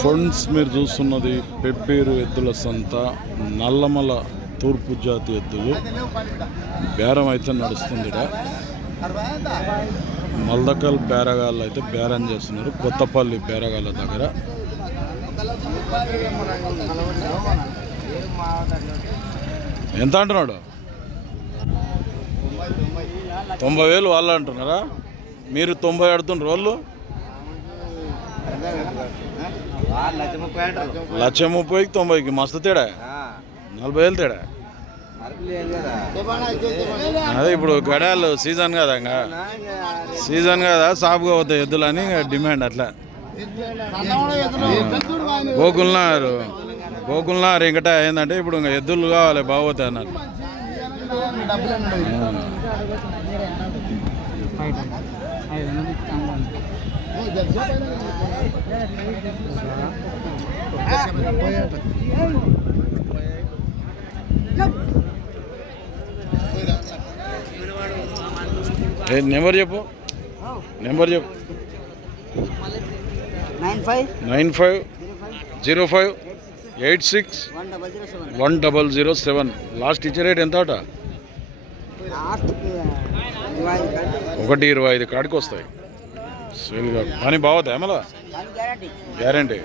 Friends మీరు చూస్తున్నది పెబ్బేరు ఎద్దుల సంత, నల్లమల తూర్పు జాతి ఎద్దులు బేరం అయితే నడుస్తుంది. మల్దకల్ బేరగాళ్ళు అయితే బేరం చేస్తున్నారు కొత్తపల్లి బేరగాళ్ళ దగ్గర. ఎంత అంటున్నాడు? 90,000 వాళ్ళు అంటున్నారా? మీరు 90 అడుతున్నారు వాళ్ళు? 1,30,000కి 90కి మస్తు తేడా, 40,000 తేడా. అదే ఇప్పుడు గడాలు సీజన్ కదా, ఇంకా సీజన్ కదా, సాపుగా పోతాయి ఎద్దులని డిమాండ్. అట్లా గోకుల్నారు ఇంకట ఏంటంటే ఇప్పుడు ఇంకా ఎద్దులు కావాలి, బాగోతాయి అన్నారు. నెంబర్ చెప్పు, 9505861007. లాస్ట్ ఇచ్చే రేట్ ఎంత? 125 కాడికి వస్తాయి. సేల్గా పని బాగుతాయి మళ్ళా, గ్యారంటీ.